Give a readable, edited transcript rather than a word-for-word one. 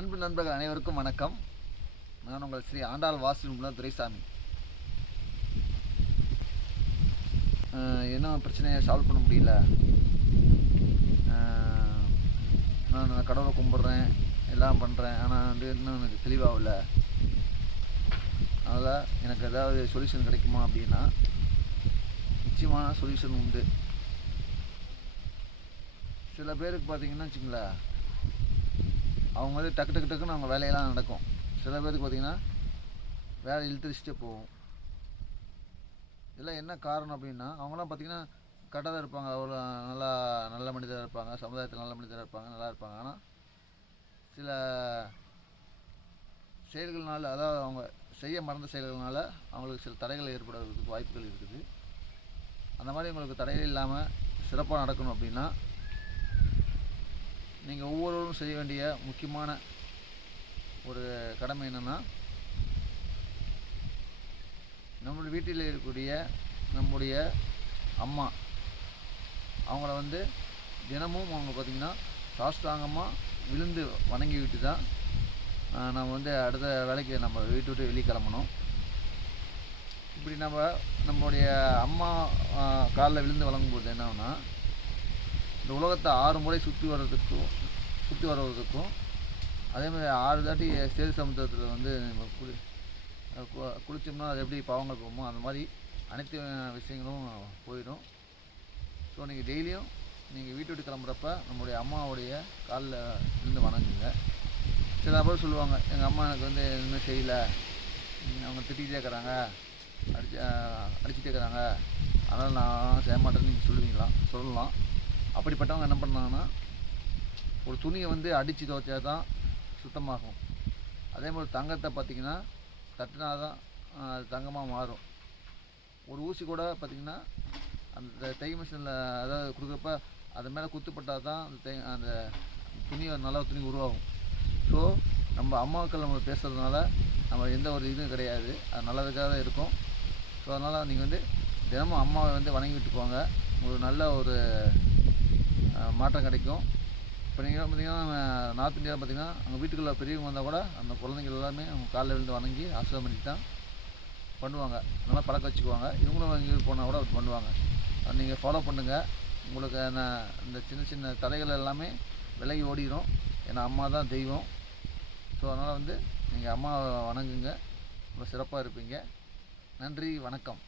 அன்பு நண்பர்கள் அனைவருக்கும் வணக்கம். நான் உங்கள் ஸ்ரீ ஆண்டாள் வாசு துரைசாமி. என்ன பிரச்சனையை சால்வ் பண்ண முடியல. நான் கடவுளை கும்பிட்றேன், எல்லாம் பண்ணுறேன், ஆனால் இன்னும் எனக்கு தெளிவாகல. அதனால் எனக்கு ஏதாவது சொல்யூஷன் கிடைக்குமா அப்படின்னா நிச்சயமான சொல்யூஷன் உண்டு. சில பேருக்கு பார்த்தீங்கன்னா வச்சுங்களேன், அவங்க டக்கு டக்குன்னு அவங்க வேலையெல்லாம் நடக்கும். சில பேருக்கு பார்த்திங்கன்னா வேலை இழுத்துரிச்சிட்டே போகும். இதெல்லாம் என்ன காரணம் அப்படின்னா, அவங்களாம் பார்த்திங்கன்னா கரெக்டாக தான் இருப்பாங்க, அவ்வளோ நல்ல மனிதராக இருப்பாங்க, சமுதாயத்தில் நல்ல மனிதராக இருப்பாங்க, நல்லா இருப்பாங்க. ஆனால் சில செயல்கள்னால, அதாவது அவங்க செய்ய மறந்த செயல்கள்னால அவங்களுக்கு சில தடைகள் ஏற்படுறதுக்கு வாய்ப்புகள் இருக்குது. அந்த மாதிரி உங்களுக்கு தடைகள் இல்லாமல் சிறப்பாக நடக்கணும் அப்படின்னா நீங்கள் ஒவ்வொருவரும் செய்ய வேண்டிய முக்கியமான ஒரு கடமை என்னென்னா, நம்மளுடைய வீட்டில் இருக்கக்கூடிய நம்முடைய அம்மா அவங்கள தினமும் அவங்க பார்த்திங்கன்னா சாஷ்டாங்கமாக விழுந்து வணங்கி விட்டு தான் நம்ம அடுத்த வேலைக்கு நம்ம வீட்டு விட்டு வெளியே கிளம்பணும். இப்படி நம்மளுடைய அம்மா காலில் விழுந்து வணங்கும்போது என்னன்னா, இந்த உலகத்தை 6 முறை சுற்றி வர்றதுக்கும் அதேமாதிரி 6 தாட்டி சேது சமுத்திரத்தில் நம்ம குளித்தோம்னா அது எப்படி பாவங்கள் போகுமோ அந்த மாதிரி அனைத்து விஷயங்களும் போயிடும். ஸோ நீங்கள் டெய்லியும் நீங்கள் வீட்டு விட்டு கிளம்புறப்ப நம்மளுடைய அம்மாவுடைய காலில் விழுந்து வணங்குங்க. சில நபர் சொல்லுவாங்க, எங்கள் அம்மா எனக்கு எதுவுமே செய்யலை, அவங்க திட்டிகிட்டே இருக்கிறாங்க, அடிச்சுட்டே இருக்கிறாங்க, அதனால் நான் செய்ய மாட்டேன்னு நீங்கள் சொல்லலாம். அப்படிப்பட்டவங்க என்ன பண்ணாங்கன்னா, ஒரு துணியை அடித்து துவைச்சா தான் சுத்தமாகும். அதே மாதிரி தங்கத்தை பார்த்திங்கன்னா தட்டினா தான் அது தங்கமாக மாறும். ஒரு ஊசி கூட பார்த்திங்கன்னா அந்த தை மிஷினில் அதாவது கொடுக்குறப்ப அது மேலே குத்துப்பட்டால் தான் அந்த துணியை நல்ல துணி உருவாகும். ஸோ நம்ம அம்மாக்கள் நம்ம பேசுகிறதுனால நம்ம எந்த ஒரு இதுவும் கிடையாது, அது நல்லதுக்காக தான் இருக்கும். ஸோ அதனால் நீங்கள் தினமும் அம்மாவை வணங்கிட்டு போங்க, ஒரு நல்ல ஒரு மாற்றம் கிடைக்கும். இப்போ நீங்கள் பார்த்திங்கன்னா நார்த் இந்தியாவில் பார்த்திங்கன்னா அங்கே வீட்டுக்குள்ளே பெரியவங்க வந்தால் கூட அந்த குழந்தைங்கள் எல்லாமே அவங்க காலில் விழுந்து வணங்கி ஆசீர்வாதம் பண்ணி தான் பண்ணுவாங்க. நல்லா பழக்க வச்சுக்குவாங்க. இவங்களும் எங்கேயும் போனால் கூட அப்படி பண்ணுவாங்க. அதை நீங்கள் ஃபாலோ பண்ணுங்கள். உங்களுக்கு இந்த சின்ன சின்ன தடைகள் எல்லாமே விலகி ஓடிடும். ஏன்னா அம்மா தான் தெய்வம். ஸோ அதனால் நீங்கள் அம்மாவை வணங்குங்க, ரொம்ப சிறப்பாக இருப்பீங்க. நன்றி, வணக்கம்.